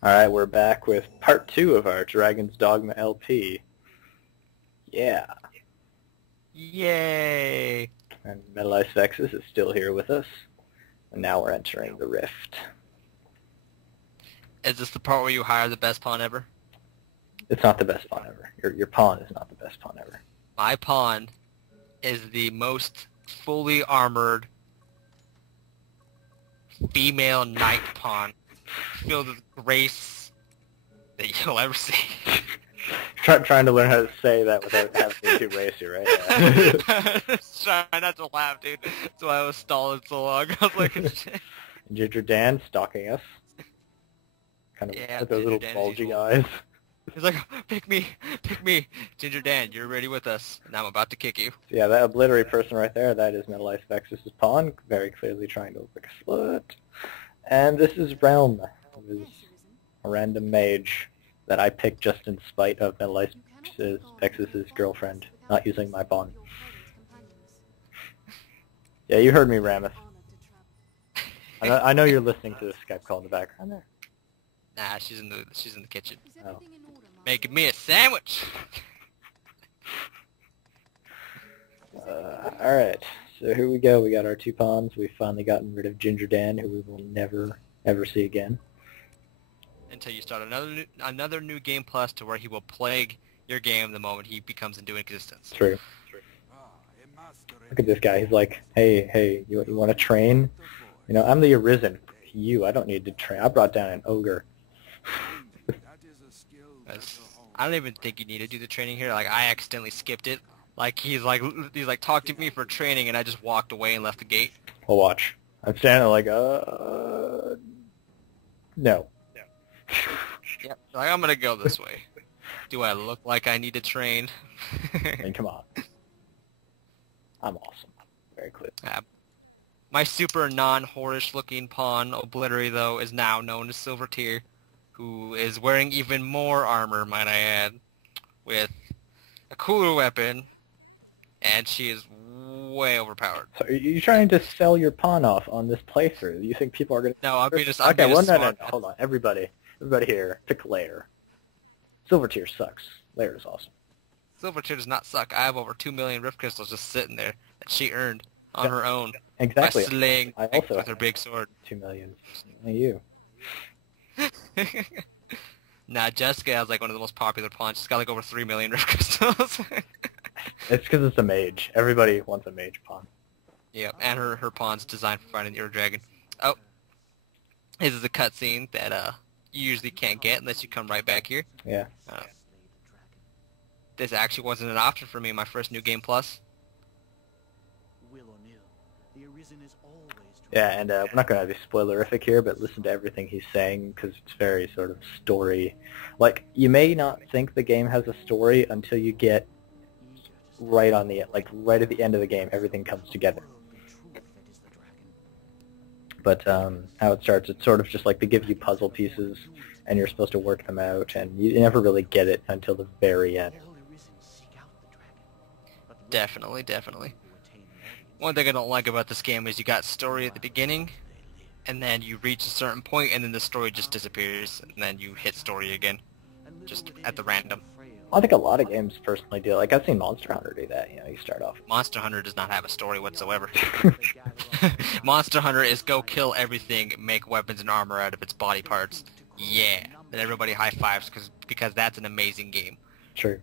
Alright, we're back with part 2 of our Dragons Dogma LP. Yeah. Yay! And Ice Vexez is still here with us. And now we're entering the Rift. Is this the part where you hire the best pawn ever? It's not the best pawn ever. Your pawn is not the best pawn ever. My pawn is the most fully armored female knight pawn filled with grace that you'll ever see. Trying to learn how to say that without having to too racy, right? Yeah. Just trying not to laugh, dude. That's why I was stalling so long. I was like, shit. Ginger Dan stalking us. Kind of Yeah, with those Ginger little Dan as bulgy usual. eyes. He's like, pick me, Ginger Dan, you're ready with us, and I'm about to kick you. So yeah, that Oblitiry person right there, that is Ice Vexez's pawn, very clearly trying to look like a slut. And this is Realm, who is a random mage that I picked just in spite of Ice Vexez's girlfriend not using my pawn. Yeah, you heard me, Rameth. I know you're listening to the Skype call in the background there. Nah, she's in the kitchen, Oh. making me a sandwich. Alright, so here we go. We got our two pawns. We've finally gotten rid of Ginger Dan, who we will never, ever see again. Until you start another new game plus to where he will plague your game the moment he becomes into existence. True. Look at this guy. He's like, hey, you want to train? You know, I'm the Arisen. I don't need to train. I brought down an ogre. I don't even think you need to do the training here. Like, I accidentally skipped it. Like, he's like talked to me for training, and I just walked away and left the gate. Well, watch. I'm standing there like, no. Yep. Like, I'm gonna go this way. Do I look like I need to train? I mean, come on. I'm awesome. Very clear. My super non-horish looking pawn, Oblitiry, though, is now known as Silver Tier, who is wearing even more armor, might I add, with a cooler weapon, and she is way overpowered. So are you trying to sell your pawn off on this playthrough? You think people are going to... No, I'm being Okay, well, no, smart. hold on. Everybody here, pick Lair. Silver Tier sucks. Lair is awesome. Silver Tier does not suck. I have over 2 million Rift Crystals just sitting there that she earned on her own. Exactly. By slaying I also with her big sword. 2 million. Only you. Nah, Jessica has like one of the most popular pawns. She's got like over 3 million Rift Crystals. It's because it's a mage. Everybody wants a mage pawn. Yep, and her pawn's designed for fighting your dragon. Oh, this is a cutscene that you usually can't get unless you come right back here. Yeah. This actually wasn't an option for me in my first New Game Plus. Yeah, and we're not going to be spoilerific here, but listen to everything he's saying, because it's very sort of story. Like, you may not think the game has a story until you get right on the, like, right at the end of the game, everything comes together. But how it starts, it's sort of just like they give you puzzle pieces, and you're supposed to work them out, and you never really get it until the very end. Definitely, definitely. One thing I don't like about this game is you got story at the beginning, and then you reach a certain point, and then the story just disappears, and then you hit story again, just at the random. I think a lot of games personally do. Like, I've seen Monster Hunter do that. You know, you start off. Monster Hunter does not have a story whatsoever. Monster Hunter is go kill everything, make weapons and armor out of its body parts. Yeah. Then everybody high fives because that's an amazing game. True.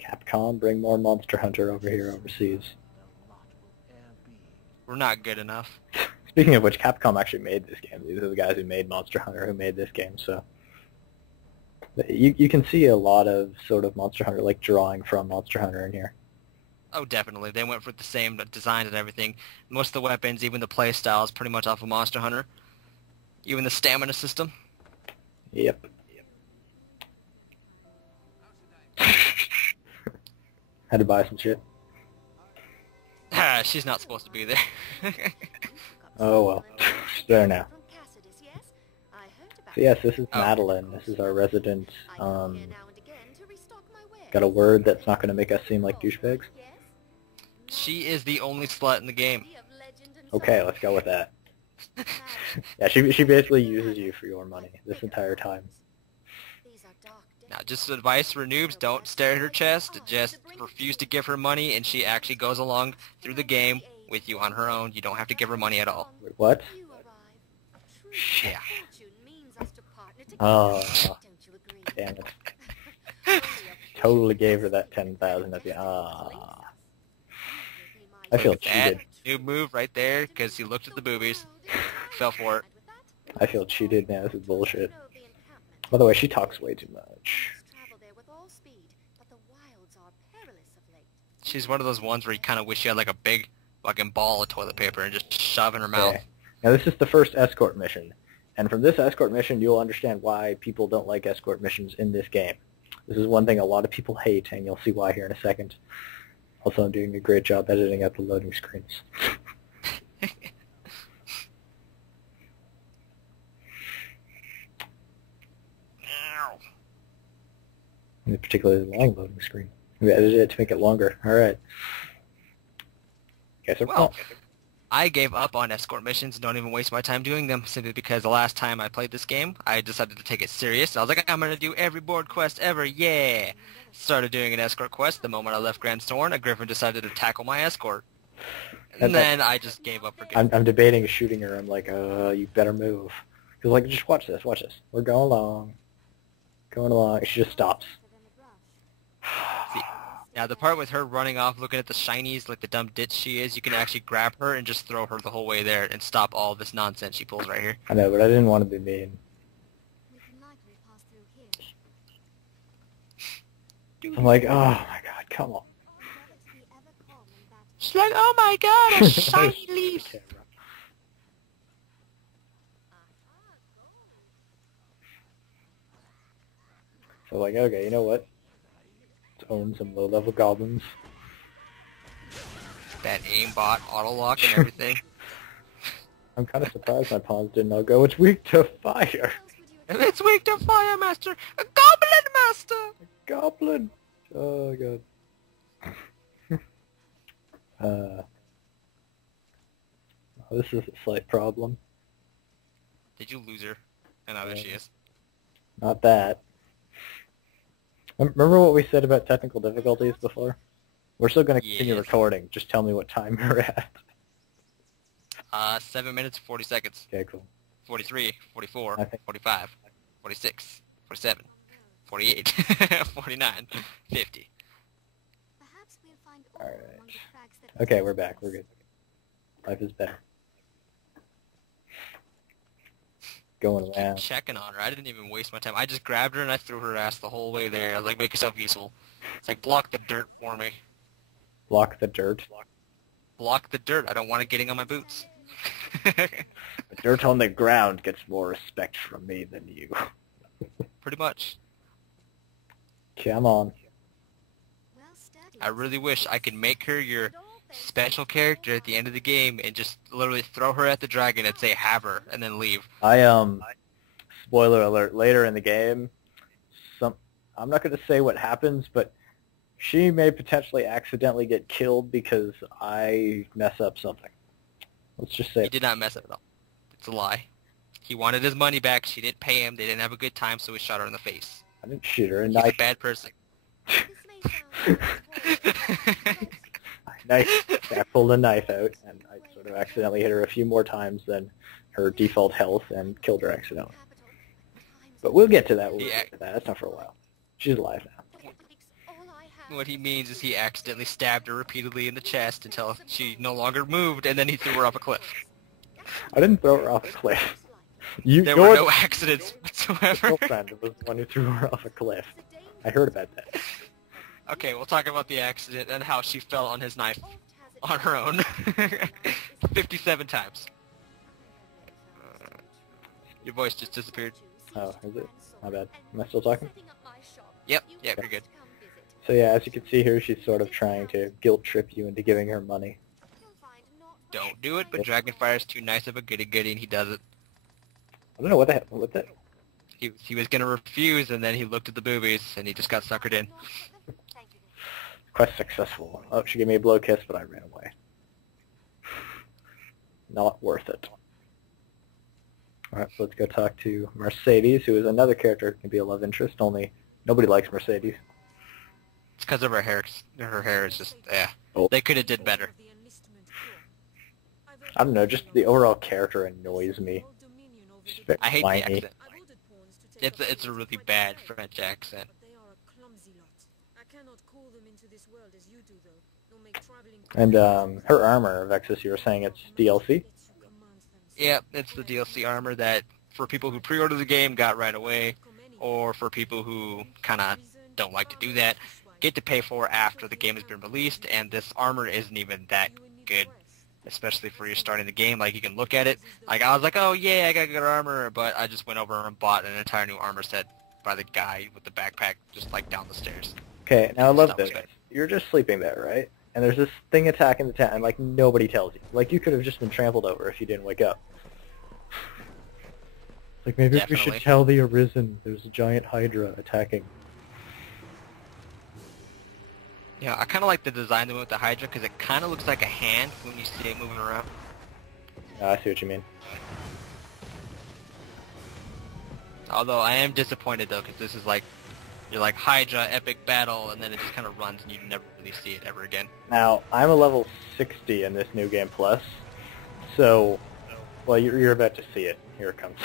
Capcom, bring more Monster Hunter over here overseas. We're not good enough. Speaking of which, Capcom actually made this game. These are the guys who made Monster Hunter who made this game, so... You can see a lot of sort of Monster Hunter, like, drawing from Monster Hunter in here. Oh, definitely. They went for the same designs and everything. Most of the weapons, even the play style, is pretty much off of Monster Hunter. Even the stamina system. Yep. Had to buy some shit. She's not supposed to be there. Oh well. She's there now. So yes, this is Madeline. This is our resident, got a word that's not going to make us seem like douchebags? She is the only slut in the game. Okay, let's go with that. Yeah, she basically uses you for your money this entire time. Now, just advice for noobs, don't stare at her chest, just refuse to give her money, and she actually goes along through the game with you on her own. You don't have to give her money at all. Wait, what? Yeah. Oh, damn it. Totally gave her that 10,000 at the I feel cheated. That noob move right there, because he looked at the boobies, fell for it. I feel cheated now. This is bullshit. By the way, she talks way too much. She's one of those ones where you kind of wish you had like a big fucking ball of toilet paper and just shove in her mouth. Okay. Now this is the first escort mission. And from this escort mission, you'll understand why people don't like escort missions in this game. This is one thing a lot of people hate, and you'll see why here in a second. Also, I'm doing a great job editing out the loading screens. And a particularly long loading screen. We edited it to make it longer. Alright. Okay, so Well, I gave up on escort missions and don't even waste my time doing them, simply because the last time I played this game, I decided to take it serious. I was like, I'm going to do every board quest ever, yeah! Started doing an escort quest. The moment I left Grand Storm, a griffin decided to tackle my escort. And then I just gave up for good. I'm debating shooting her. I'm like, you better move. Because, like, just watch this, watch this. We're going along. Going along. She just stops. See, now the part with her running off looking at the shinies like the dumb ditch she is, you can actually grab her and just throw her the whole way there and stop all this nonsense she pulls right here. I know, but I didn't want to be mean. I'm like, oh my god, come on. She's like, oh my god, a shiny leaf! So like, okay, you know what? Let's own some low-level goblins. That aimbot, auto-lock, and everything. I'm kind of surprised my pawns didn't all go, it's weak to fire! And it's weak to fire, master! A goblin master! Goblin! Oh god. This is a slight problem. Did you lose her? I know there she is. Not that. Remember what we said about technical difficulties before? We're still going to continue Yes. recording. Just tell me what time you're at. 7 minutes, 40 seconds. Okay, cool. 43, 44, I think- 45, 46, 47, 48, 49, 50. Alright. Okay, we're back. We're good. Life is better. Going around. Checking on her. I didn't even waste my time. I just grabbed her and I threw her ass the whole way there. I was like, make yourself useful. It's like, block the dirt for me. Block the dirt. Block the dirt. I don't want it getting on my boots. The dirt on the ground gets more respect from me than you. Pretty much. Come on. I really wish I could make her your special character at the end of the game and just literally throw her at the dragon and say, have her, and then leave. Spoiler alert, later in the game, I'm not going to say what happens, but she may potentially accidentally get killed because I mess up something. Let's just say He did not mess up at all. It's a lie. He wanted his money back. She didn't pay him. They didn't have a good time, so he shot her in the face. I didn't shoot her. He's a bad person. I pulled a knife out, and I sort of accidentally hit her a few more times than her default health and killed her accidentally. But we'll get to that. We'll get to that. That's not for a while. She's alive now. What he means is he accidentally stabbed her repeatedly in the chest until she no longer moved, and then he threw her off a cliff. I didn't throw her off a cliff. There were no accidents whatsoever. Your girlfriend was the one who threw her off a cliff. I heard about that. Okay, we'll talk about the accident and how she fell on his knife on her own 57 times. Your voice just disappeared. Oh, is it? My bad. Am I still talking? Yep, you're good. So yeah, as you can see here, she's sort of trying to guilt trip you into giving her money. Don't do it, but Dragonfire's too nice of a goody-goody and he does it. I don't know what the hell, what the... He was gonna refuse, and then he looked at the boobies, and he just got suckered in. Quest successful. Oh, she gave me a blow kiss, but I ran away. Not worth it. Alright, so let's go talk to Mercedes, who is another character who can be a love interest, only nobody likes Mercedes. It's because of her hair. Her hair is just, Oh. They could have did better. I don't know, just the overall character annoys me. I hate whiny. the accent. It's a really bad French accent. And her armor, Vexez, you were saying it's DLC? Yeah, it's the DLC armor that for people who pre-order the game got right away, or for people who kind of don't like to do that, get to pay for after the game has been released, and this armor isn't even that good, especially for you starting the game. Like, you can look at it, like, I was like, oh yeah, I got good armor, but I just went over and bought an entire new armor set by the guy with the backpack just, like, down the stairs. Okay, now I love Stuff this. was good. You're just sleeping there, right? And there's this thing attacking the town, and like nobody tells you. Like you could have just been trampled over if you didn't wake up. Like maybe we Definitely. should tell the Arisen there's a giant Hydra attacking. Yeah, I kind of like the design with the Hydra because it kind of looks like a hand when you see it moving around. I see what you mean. Although I am disappointed though because this is like, you're like Hydra, epic battle, and then it just kind of runs and you never really see it ever again. Now, I'm a level 60 in this New Game Plus, so, well, you're about to see it. Here it comes.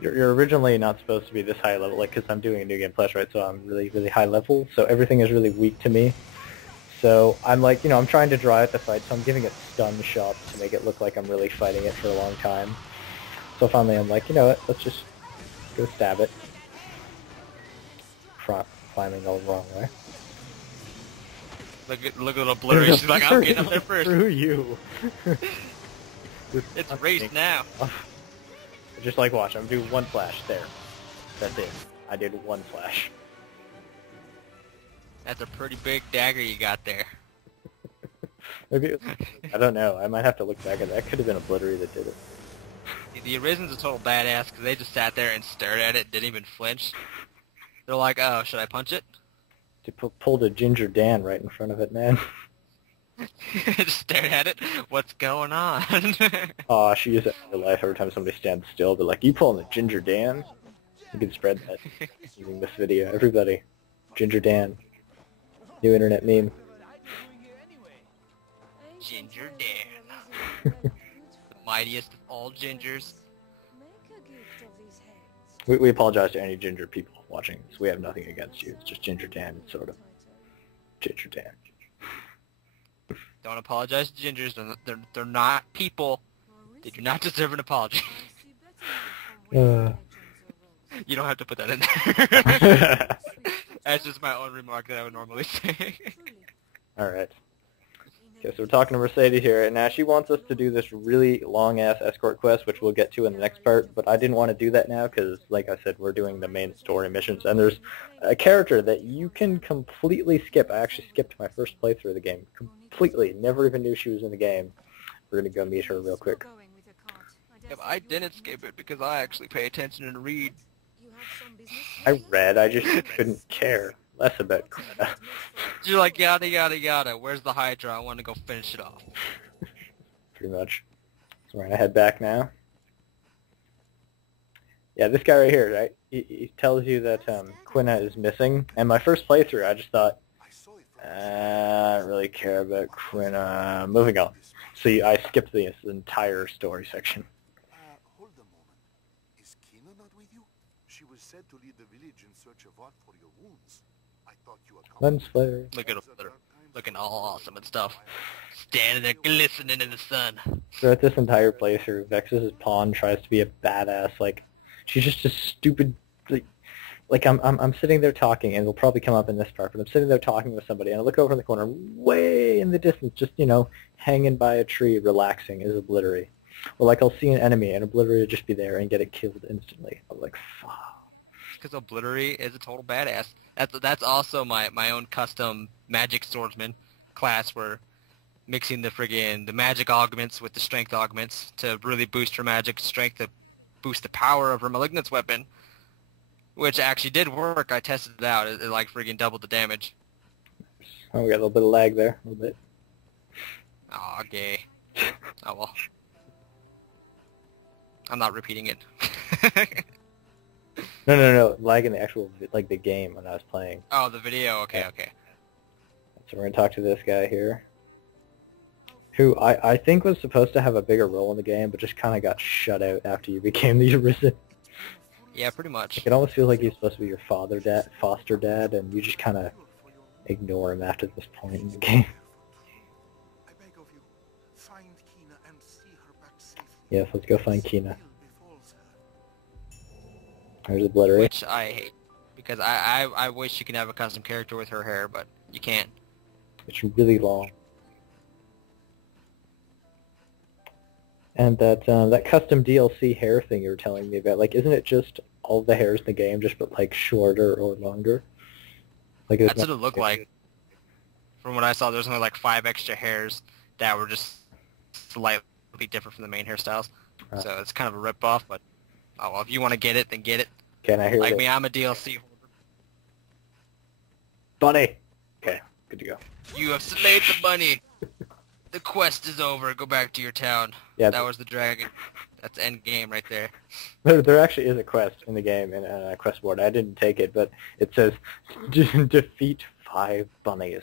You're originally not supposed to be this high level, like, because I'm doing a New Game Plus, right, so I'm really, really high level, so everything is really weak to me. So I'm like, I'm trying to draw out the fight, so I'm giving it stun shots to make it look like I'm really fighting it for a long time. So finally I'm like, you know what, let's just go stab it. Climbing the wrong way. Look at Oblitiry. She's like, I'm getting up there first. Screw you. It's race now. Just like watch, I'm doing one flash there. That's it. I did one flash. That's a pretty big dagger you got there. Maybe it was, I don't know. I might have to look back at that. Could have been Oblitery that did it. The Arisen's a total badass because they just sat there and stared at it, didn't even flinch. They're like, oh, should I punch it? They pulled a Ginger Dan right in front of it, man. Just stared at it. What's going on? Aw, she uses it in real life every time somebody stands still. They're like, you pulling a Ginger Dan? You can spread that using this video. Everybody, Ginger Dan. New internet meme. Ginger Dan. The mightiest of all gingers. We apologize to any ginger people watching this. We have nothing against you. It's just Ginger Dan, sort of. Ginger Dan. Don't apologize to gingers. They're not people. They do not deserve an apology. You don't have to put that in there. That's just my own remark that I would normally say. Alright. Okay, so we're talking to Mercedes here, and now she wants us to do this really long-ass escort quest, which we'll get to in the next part, but I didn't want to do that now because, like I said, we're doing the main story missions, and there's a character that you can completely skip. I actually skipped my first playthrough of the game. Completely. Never even knew she was in the game. We're going to go meet her real quick. Yeah, but I didn't skip it because I actually pay attention and read. I read, I just couldn't care less about Quina. You're like, yada, yada, yada. Where's the Hydra? I want to go finish it off. Pretty much. So we're going to head back now. Yeah, this guy right here, right? He tells you that Quina is missing. And my first playthrough, I just thought, I don't really care about Quina. Moving on. So I skipped this entire story section. Hold a moment. Is Quina not with you? She was said to lead the village in search of art for your wounds. I thought you were Lens flare. Look at them. They're looking all awesome and stuff. Standing there glistening in the sun. Throughout this entire playthrough, Vexez's pawn tries to be a badass. Like, she's just a stupid... Like I'm sitting there talking, and it'll probably come up in this part, but I'm sitting there talking with somebody, and I look over in the corner, way in the distance, just, hanging by a tree, relaxing, is Oblitery. Or, like, I'll see an enemy, and Oblitery will just be there and get it killed instantly. I'm like, fuck. Because Oblitery is a total badass. That's also my own custom magic swordsman class, where mixing the magic augments with the strength augments to really boost her magic strength, to boost the power of her malignance weapon. Which actually did work. I tested it out. It like friggin' doubled the damage. Oh, we got a little bit of lag there. A little bit. Aw, gay. Oh well. I'm not repeating it. No. Lag in the actual, like, the game when I was playing. Oh, the video. Okay, Yeah. okay. So we're gonna talk to this guy here, who I think was supposed to have a bigger role in the game, but just kind of got shut out after you became the Arisen. Yeah, pretty much. It almost feels like he's supposed to be your foster dad, and you just kind of ignore him after this point in the game. I beg of you, find Quina and see her back safely. Yes, let's go find Quina. Ill befalls her. There's Obliterate. Which I hate. Because I wish you could have a custom character with her hair, but you can't. It's really long. And that custom DLC hair thing you were telling me about, like, isn't it just all the hairs in the game, just but like shorter or longer? Like That's what it looked like. From what I saw, there's only like 5 extra hairs that were just slightly different from the main hairstyles. So it's kind of a rip-off, but oh well, if you want to get it, then get it. Can I hear Like it? me, I'm a DLC holder. Bunny! Okay, good to go. You have slayed the bunny. The quest is over. Go back to your town. Yeah, That was the dragon. That's end game right there. there actually is a quest in the game, in a quest board. I didn't take it, but it says, defeat 5 bunnies.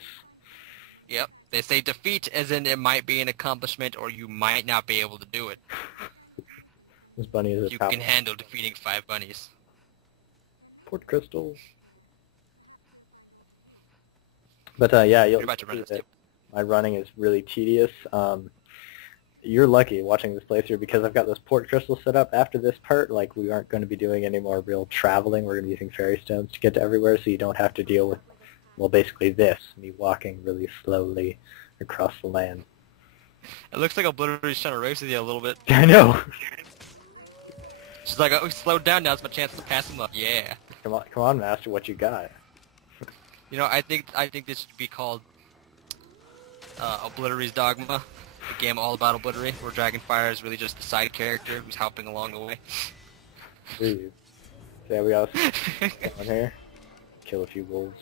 Yep. They say defeat as in it might be an accomplishment or you might not be able to do it. This bunny is a You power. can handle defeating 5 bunnies. Port crystals. But yeah, You're about to run see this. that my running is really tedious. You're lucky watching this playthrough because I've got those port crystals set up. After this part, like, we aren't going to be doing any more real traveling. We're going to be using fairy stones to get to everywhere, so you don't have to deal with, well, basically this, me walking really slowly across the land. It looks like Obliterary's trying to race with you a little bit. I know. She's like, oh, slowed down, now's my chance to pass him up. Yeah. Come on, Master, what you got? You know, I think this should be called Oblitary's Dogma, a game all about Obliterary, where Dragonfire is really just the side character who's helping along the way. Please. So yeah, we got someone here. Kill a few wolves.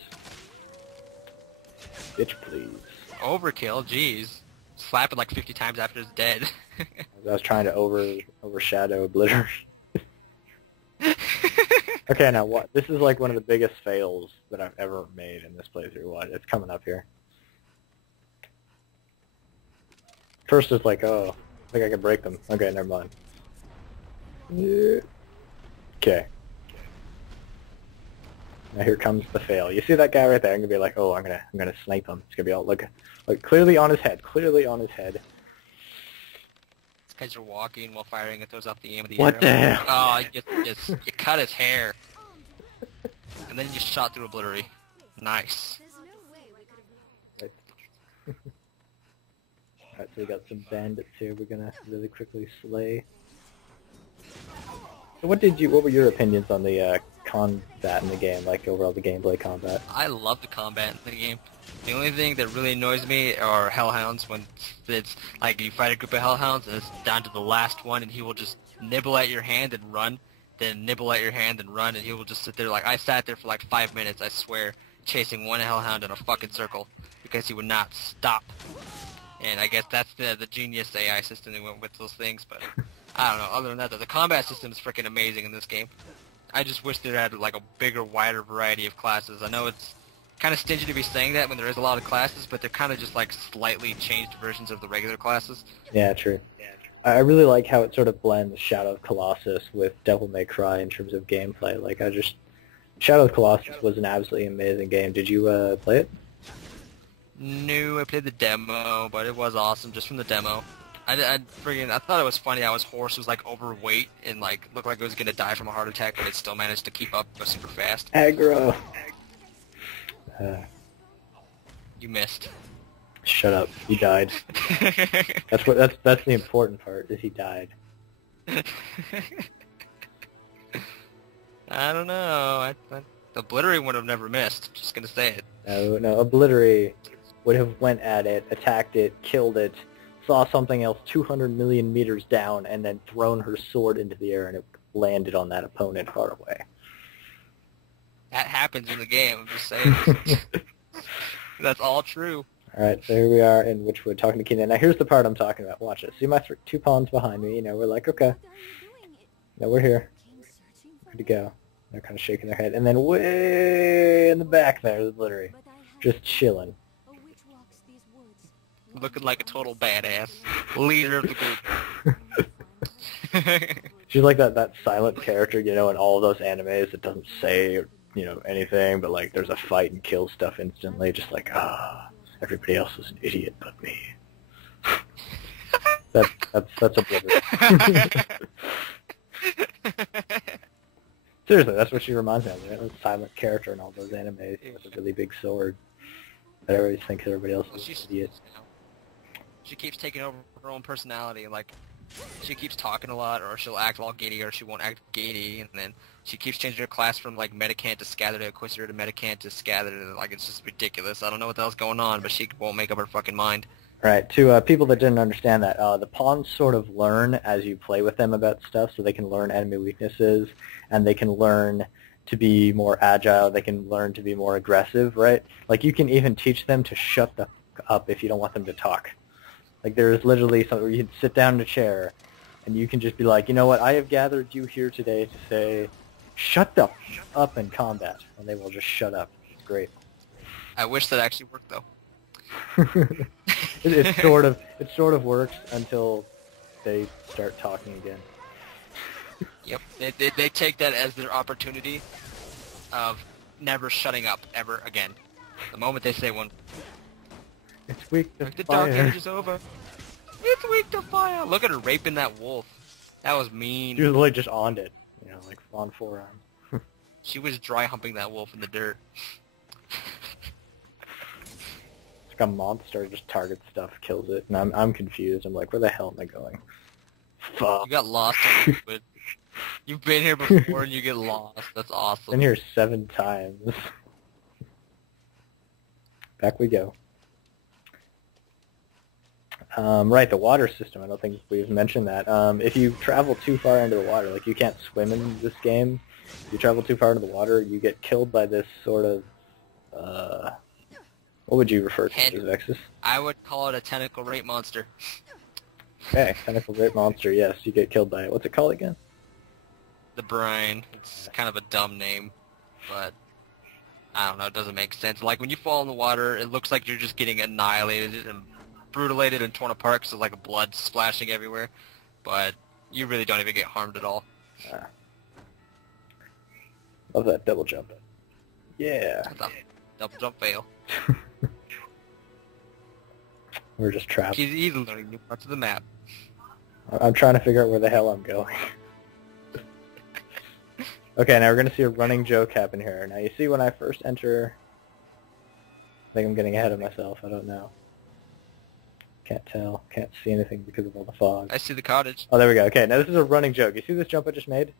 Bitch, please. Overkill, jeez. Slap it like 50 times after it's dead. I was trying to overshadow Obliterary. Okay, now what? This is like one of the biggest fails that I've ever made in this playthrough. What? It's coming up here. First it's like, oh, I think I can break them. Okay, never mind. Yeah. Okay. Now here comes the fail. You see that guy right there? I'm gonna be like, oh, I'm gonna snipe him. It's gonna be all look clearly on his head. Clearly on his head. These guys are walking while firing it throws off the aim of the What arrow. the hell? Oh, you cut his hair. And then you shot through Obliterary. Nice. Right. Alright, so we got some bandits here we're gonna really quickly slay. So what were your opinions on the combat in the game, like overall the gameplay combat? I love the combat in the game. The only thing that really annoys me are hellhounds when it's like you fight a group of hellhounds and it's down to the last one and he will just nibble at your hand and run, then nibble at your hand and run, and he will just sit there like, I sat there for like 5 minutes, I swear, chasing one hellhound in a fucking circle because he would not stop. And I guess that's the genius AI system that went with those things, but I don't know. Other than that, the combat system is freaking amazing in this game. I just wish there had like a bigger, wider variety of classes. I know it's kind of stingy to be saying that when there is a lot of classes, but they're kind of just like slightly changed versions of the regular classes. Yeah, true. I really like how it sort of blends Shadow of Colossus with Devil May Cry in terms of gameplay. Like, Shadow of Colossus was an absolutely amazing game. Did you play it? No, I played the demo, but it was awesome just from the demo. I thought it was funny how his horse was like overweight and like looked like it was gonna die from a heart attack, but it still managed to keep up super fast. Aggro. You missed. Shut up. He died. That's the important part. Is he died? I don't know. Obliterary would have never missed. Just gonna say it. No. Obliterary would have went at it, attacked it, killed it, saw something else 200 million meters down, and then thrown her sword into the air, and it landed on that opponent far away. That happens in the game. I'm just saying. That's all true. Alright, so here we are in Witchwood talking to Quina. Now here's the part I'm talking about. Watch it. See my 2 pawns behind me? You know, we're like, okay. No, we're here. Good to go. They're kind of shaking their head. And then way in the back there's Oblitiry. Just chilling. Looking like a total badass. Leader of the group. She's like that silent character, you know, in all of those animes that doesn't say, you know, anything, but like there's a fight and kills stuff instantly, just like, everybody else is an idiot but me. That's Obliterate. Seriously, that's what she reminds me of. That silent character in all those animes with a really big sword. That always thinks everybody else is an idiot. She keeps taking over her own personality, like, she keeps talking a lot, or she'll act all giddy, or she won't act giddy, and then she keeps changing her class from, like, Medicant to Scather to Inquisitor to Medicant to Scather to, like, it's just ridiculous. I don't know what the hell's going on, but she won't make up her fucking mind. Right, to people that didn't understand that, the pawns sort of learn as you play with them about stuff, so they can learn enemy weaknesses, and they can learn to be more agile, they can learn to be more aggressive, right? Like, you can even teach them to shut the f*** up if you don't want them to talk. Like, there's literally something where you can sit down in a chair, and you can just be like, you know what, I have gathered you here today to say, shut the f*** up in combat, and they will just shut up. It's great. I wish that actually worked, though. it sort of works until they start talking again. Yep, they take that as their opportunity of never shutting up ever again. The moment they say one, It's weak to the fire. dark age is over. It's weak to fire. Look at her raping that wolf. That was mean. She was literally just on it, you know, like on forearm. She was dry humping that wolf in the dirt. It's like a monster just targets stuff, kills it, and I'm confused. I'm like, where the hell am I going? Fuck. You got lost on it, but you've been here before and you get lost. That's awesome. Been here 7 times. Back we go. Right, the water system. I don't think we've mentioned that. If you travel too far into the water, like you can't swim in this game, if you travel too far into the water, you get killed by this sort of, what would you refer to as Vexus? I would call it a tentacle rape monster. Okay, tentacle rape monster, yes, you get killed by it. What's it called again? The brine. It's kind of a dumb name, but I don't know, it doesn't make sense. Like, when you fall in the water, it looks like you're just getting annihilated and brutalated and torn apart because of, like, blood splashing everywhere, but you really don't even get harmed at all. Love that double jump. Yeah. Double jump fail. We're just trapped. He's learning new parts of the map. I'm trying to figure out where the hell I'm going. Okay, now we're going to see a running joke happen here. Now you see when I first enter... I think I'm getting ahead of myself, I don't know. Can't tell. Can't see anything because of all the fog. I see the cottage. Oh, there we go. Okay, now this is a running joke. You see this jump I just made?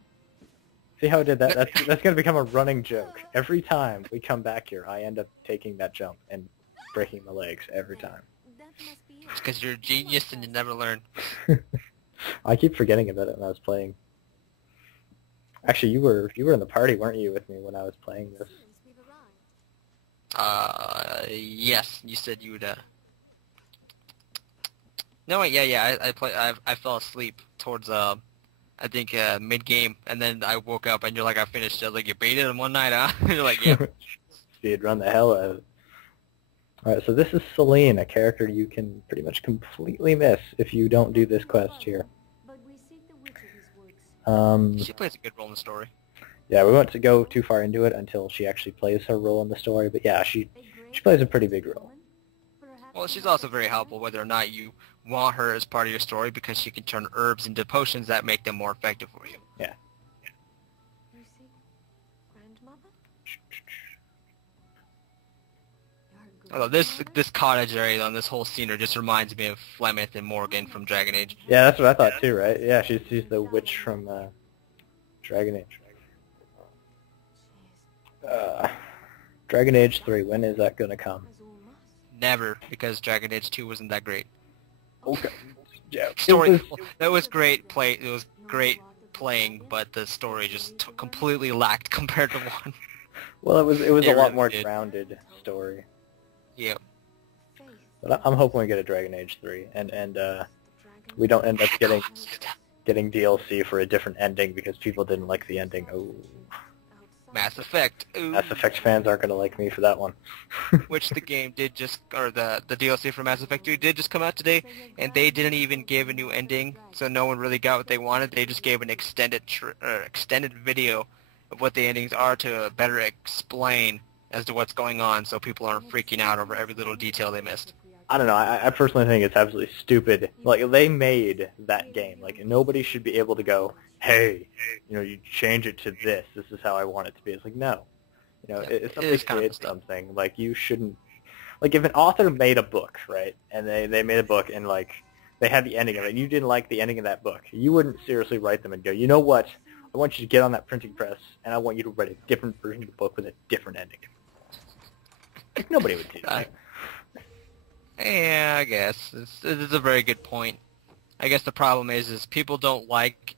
See how I did that? That's going to become a running joke. Every time we come back here, I end up taking that jump and breaking my legs every time. It's because you're a genius and you never learn. I keep forgetting about it when I was playing. Actually, you were in the party, weren't you, with me when I was playing this? Yes. You said you would, No, wait, yeah, I fell asleep towards, I think, mid-game, and then I woke up, and you're like, I finished. I was like, you beat it in one night, huh? And you're like, yeah. Speed run the hell out of it. Alright, so this is Selene, a character you can pretty much completely miss if you don't do this quest here. She plays a good role in the story. Yeah, we won't go too far into it until she actually plays her role in the story, but yeah, she plays a pretty big role. Well, she's also very helpful whether or not you want her as part of your story, because she can turn herbs into potions that make them more effective for you. Yeah. Although this cottage area on this whole scenery just reminds me of Flemeth and Morgan from Dragon Age. Yeah, that's what I thought too, right? Yeah, she's the witch from Dragon Age. Dragon Age 3, when is that gonna come? Never, because Dragon Age 2 wasn't that great. Okay. Yeah. Story, that was great it was great playing, but the story just completely lacked compared to 1. Well, it was a lot really more did. grounded story. Yep. But I'm hoping we get a Dragon Age 3, and we don't end up getting getting DLC for a different ending because people didn't like the ending. Oh, Mass Effect. Ooh. Mass Effect fans aren't going to like me for that one. Which the game did just, or the DLC for Mass Effect 2 did just come out today, and they didn't even give a new ending, so no one really got what they wanted. They just gave an extended video of what the endings are to better explain as to what's going on, so people aren't freaking out over every little detail they missed. I don't know. I personally think it's absolutely stupid. Like, they made that game. Like, nobody should be able to go, hey, you change it to this. This is how I want it to be. It's like, no. Yeah, If it is somebody kind of creates something, like, you shouldn't... Like, if an author made a book, right, and they made a book and, like, they had the ending of it, and you didn't like the ending of that book, you wouldn't seriously write them and go, you know what? I want you to get on that printing press, and I want you to write a different version of the book with a different ending. Like, nobody would do that. Yeah, I guess. It's a very good point. I guess the problem is people don't like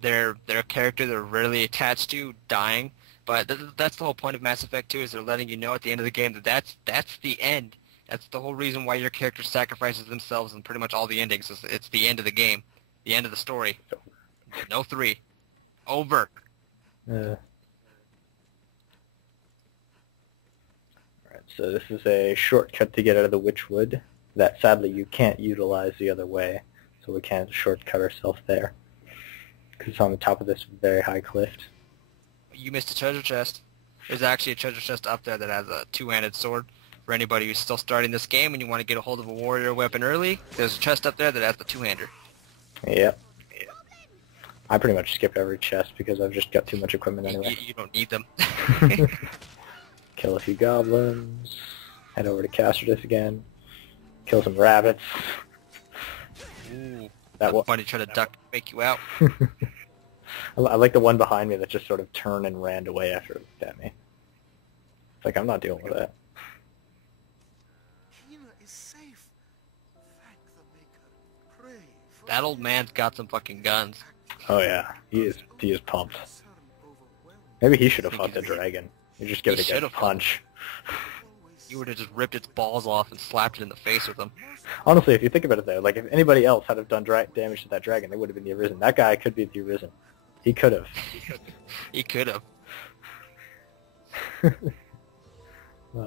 their character they're really attached to dying, but that's the whole point of Mass Effect 2, is they're letting you know at the end of the game that that's the end. That's the whole reason why your character sacrifices themselves in pretty much all the endings. It's the end of the game, the end of the story. No 3. Over. So this is a shortcut to get out of the Witchwood that sadly you can't utilize the other way, so we can't shortcut ourselves there because it's on the top of this very high cliff. You missed a treasure chest. There's actually a treasure chest up there that has a two-handed sword. For anybody who's still starting this game and you want to get a hold of a warrior weapon early, there's a chest up there that has the two-hander. Yep. I pretty much skip every chest because I've just got too much equipment anyway. You don't need them. Kill a few goblins, head over to Castrodis again, kill some rabbits. Ooh, that bunny trying to duck, make you out. I like the one behind me that just sort of turned and ran away after it looked at me. It's like, I'm not dealing with that. Quina is safe. Thank the Maker. Pray for That old man's got some fucking guns. Oh yeah, he is pumped. Maybe he should have fought the dragon. You just give it a good punch. You would have just ripped its balls off and slapped it in the face with them. Honestly, if you think about it though, like if anybody else had have done damage to that dragon, they would have been the Arisen. That guy could be the Arisen. He could have. He could have.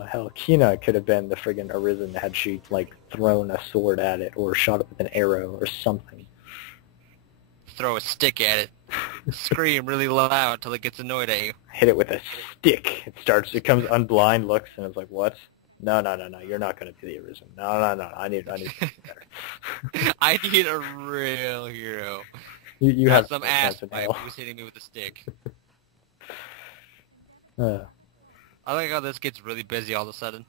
Hell, Quina could have been the friggin' Arisen had she, like, thrown a sword at it or shot it with an arrow or something. Throw a stick at it. Scream really loud till it gets annoyed at you. Hit it with a stick. It comes unblind, looks, and it's like, what? No, you're not going to be the Arisen. No, I need something better. I need a real hero. You Not have some ass pipe who's hitting me with a stick. I like how this gets really busy all of a sudden.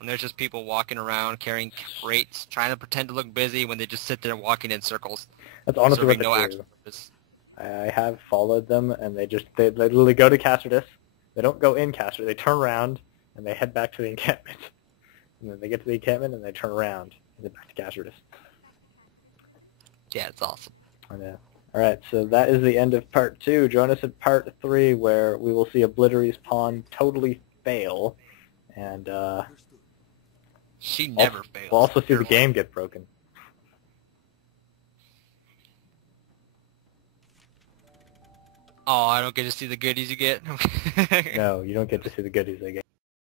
And there's just people walking around carrying crates, trying to pretend to look busy when they just sit there walking in circles. That's honestly what they no do. actual purpose. I have followed them, and they literally go to Castrodis. They don't go in Castrodis. They turn around, and they head back to the encampment. And then they get to the encampment, and they turn around, and head back to Castrodis. Yeah, it's awesome. I know. Alright, so that is the end of part 2. Join us in part 3, where we will see Oblitary's pawn totally fail, and she never fails. we'll also see the game get broken. Oh, I don't get to see the goodies you get? No, you don't get to see the goodies I get.